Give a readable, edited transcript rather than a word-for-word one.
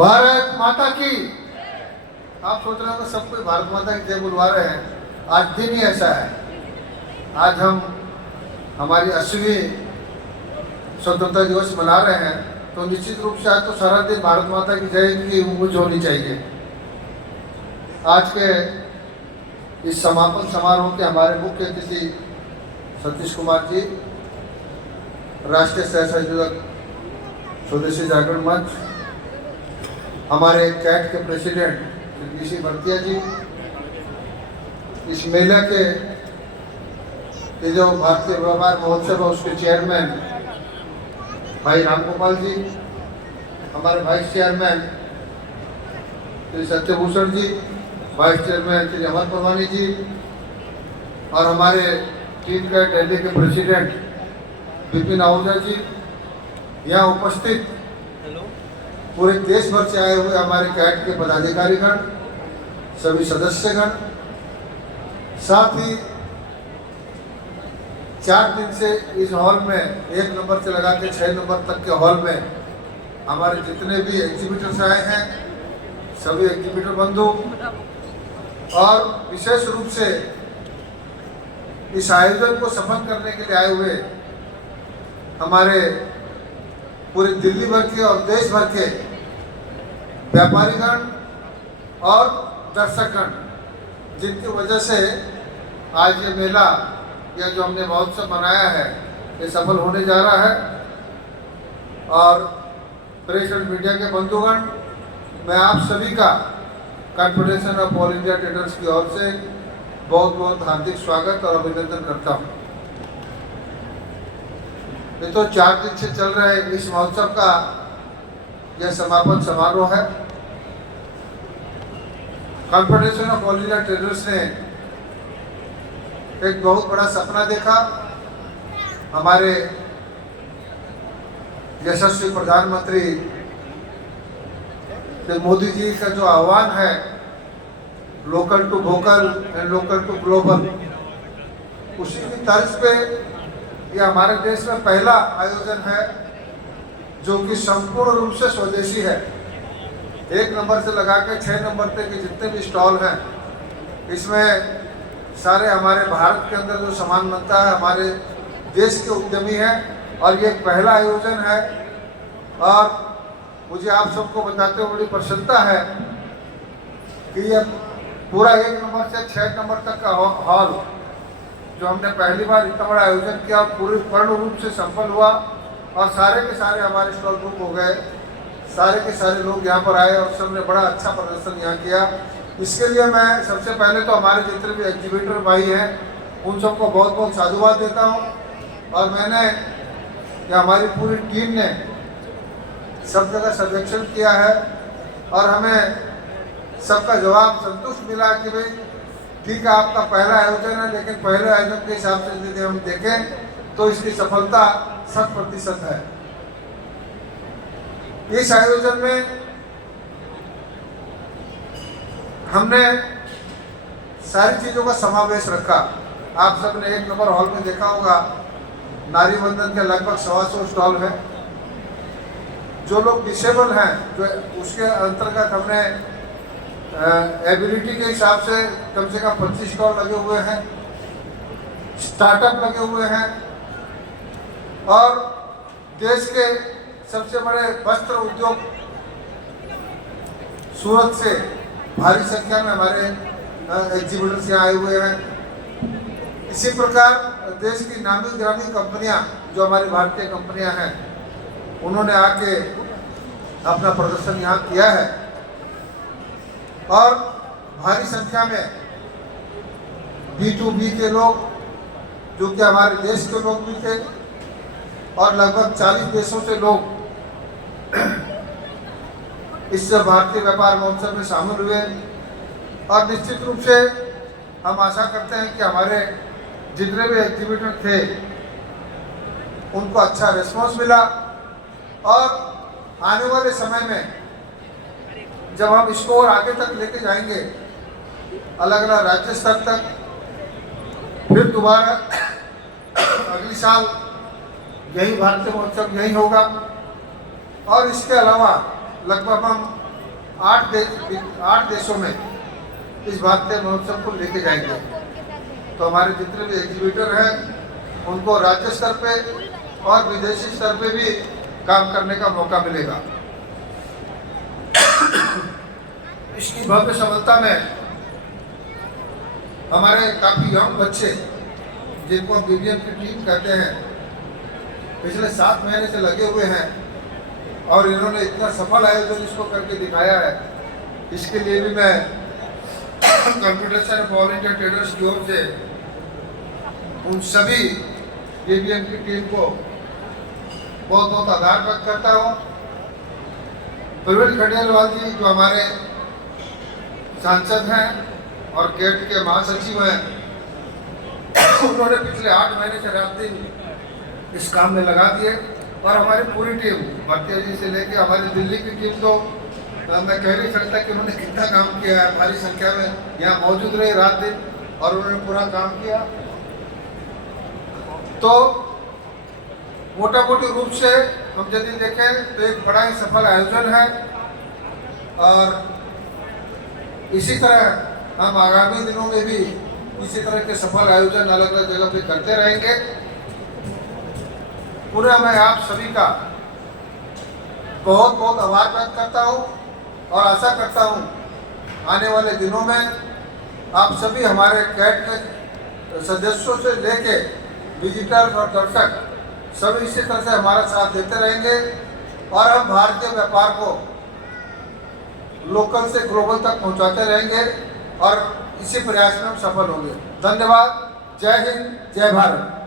भारत माता की। आप सोच रहे हो सब कोई भारत माता की जय बुलवा रहे हैं, आज दिन ही ऐसा है। आज हम हमारी 80वीं स्वतंत्रता दिवस मना रहे हैं, तो निश्चित रूप से आज तो सारा दिन भारत माता की जय की गूंज होनी चाहिए। आज के इस समापन समारोह के हमारे मुख्य अतिथि सतीश कुमार जी, राष्ट्रीय सह संयोजक स्वदेशी जागरण मंच, हमारे कैट के प्रेसिडेंट बीसी भरतिया जी, इस मेला के ये जो भारतीय व्यापार महोत्सव है उसके चेयरमैन भाई रामगोपाल जी, हमारे वाइस चेयरमैन श्री सत्यभूषण जी, वाइस चेयरमैन श्री अमर परवानी जी, और हमारे टीम का दिल्ली के प्रेसिडेंट विपिन आहूजा जी, यहाँ उपस्थित पूरे देश भर से आए हुए हमारे कैट के पदाधिकारीगण, सभी सदस्यगण, साथ ही 4 दिन से इस हॉल में 1 नंबर से लगा के 6 नंबर तक के हॉल में हमारे जितने भी एग्जीबिटर्स आए हैं, सभी एग्जीबिटर बंधु, और विशेष रूप से इस आयोजन को सफल करने के लिए आए हुए हमारे पूरे दिल्ली भर के और देश भर के व्यापारीगण और दर्शकगण, जिनकी वजह से आज ये मेला या जो हमने महोत्सव मनाया है ये सफल होने जा रहा है। और प्रेस और मीडिया के बंधुगण, मैं आप सभी का confederation of all India traders की ओर से बहुत बहुत हार्दिक स्वागत और अभिनंदन करता हूँ। ये तो 4 दिन से चल रहे इस महोत्सव का यह समापन समारोह है। Confederation of all India traders ने एक बहुत बड़ा सपना देखा। हमारे यशस्वी प्रधानमंत्री मोदी जी का जो आह्वान है, local to vocal and local to global, उसी की तर्ज पे ये हमारे देश में पहला आयोजन है जो कि संपूर्ण रूप से स्वदेशी है। 1 नंबर से लगा के 6 नंबर तक के जितने भी स्टॉल हैं, इसमें सारे हमारे भारत के अंदर जो सामान बनता है हमारे देश के उद्यमी हैं, और ये पहला आयोजन है। और मुझे आप सबको बताते हुए बड़ी प्रसन्नता है कि ये पूरा 1 नंबर से 6 नंबर तक का हॉल जो हमने पहली बार इतना बड़ा आयोजन किया, पूर्ण रूप से सफल हुआ, और सारे के सारे हमारे स्टॉल बुक हो गए। सारे के सारे लोग यहाँ पर आए और सबने बड़ा अच्छा प्रदर्शन यहाँ किया। इसके लिए मैं सबसे पहले तो हमारे जितने भी एग्जीबिटर भाई हैं उन सबको बहुत बहुत साधुवाद देता हूँ। और मैंने या हमारी पूरी टीम ने सब जगह सर्वेक्षण किया है और हमें सबका जवाब संतुष्ट मिला कि भाई ठीक है, आपका पहला आयोजन है, लेकिन पहले आयोजन के हिसाब से यदि हम देखें तो इसकी सफलता 100% है। इस आयोजन में हमने सारी चीज़ों का समावेश रखा। आप सबने 1 नंबर हॉल में देखा होगा, नारी बंधन के लगभग 125 स्टॉल हैं। जो लोग डिसेबल हैं, जो उसके अंतर्गत हमने एबिलिटी के हिसाब से कम 25 स्टॉल लगे हुए हैं, स्टार्टअप लगे हुए हैं, और देश के सबसे बड़े वस्त्र उद्योग सूरत से भारी संख्या में हमारे एग्जीबिटर्स यहाँ आए हुए हैं। इसी प्रकार देश की नामी ग्रामी कंपनियाँ जो हमारी भारतीय कंपनियाँ हैं, उन्होंने आके अपना प्रदर्शन यहाँ किया है, और भारी संख्या में B2B के लोग जो कि हमारे देश के लोग भी थे, और लगभग 40 देशों से लोग इस भारतीय व्यापार महोत्सव में शामिल हुए। और निश्चित रूप से हम आशा करते हैं कि हमारे जितने भी एग्जीबिटर थे उनको अच्छा रिस्पॉन्स मिला, और आने वाले समय में जब हम इसको और आगे तक लेके जाएंगे, अलग अलग राज्य स्तर तक, फिर दोबारा अगले साल यही भारतीय महोत्सव यही होगा। और इसके अलावा लगभग हम 8 देशों में इस भारतीय महोत्सव को लेके जाएंगे। तो हमारे जितने भी एग्जीबिटर हैं उनको राज्य स्तर पे और विदेशी स्तर पे भी काम करने का मौका मिलेगा। इसकी भव्य सफलता में हमारे काफ़ी यंग बच्चे जिनको हम बीबीएम की टीम कहते हैं, पिछले 7 महीने से लगे हुए हैं और इन्होंने इतना सफल आयोजन इसको करके दिखाया है। इसके लिए भी मैं confederation of all India traders की ओर से उन सभी बीबीएम की टीम को बहुत बहुत आभार व्यक्त करता हूँ। प्रवीण खंडेलवाल जी जो हमारे सांसद हैं और कैट के महासचिव हैं, उन्होंने पिछले 8 महीने से रात दिन इस काम में लगा दिए और हमारी पूरी टीम भरतिया जी से लेके हमारी दिल्ली की टीम तो मैं कह नहीं सकता कि उन्होंने कितना काम किया है। भारी संख्या में यहाँ मौजूद रहे रात दिन और उन्होंने पूरा काम किया। तो मोटा मोटी रूप से हम यदि देखें तो एक बड़ा ही सफल आयोजन है और इसी तरह हम आगामी दिनों में भी इसी तरह के सफल आयोजन अलग अलग जगह पे करते रहेंगे। पूरा मैं आप सभी का बहुत बहुत आभार व्यक्त करता हूँ और आशा करता हूँ आने वाले दिनों में आप सभी हमारे कैट के सदस्यों से लेके विजिटर और दर्शक सभी इसी तरह से हमारा साथ देते रहेंगे और हम भारतीय व्यापार को लोकल से ग्लोबल तक पहुंचाते रहेंगे और इसी प्रयास में हम सफल होंगे। धन्यवाद। जय हिंद, जय भारत।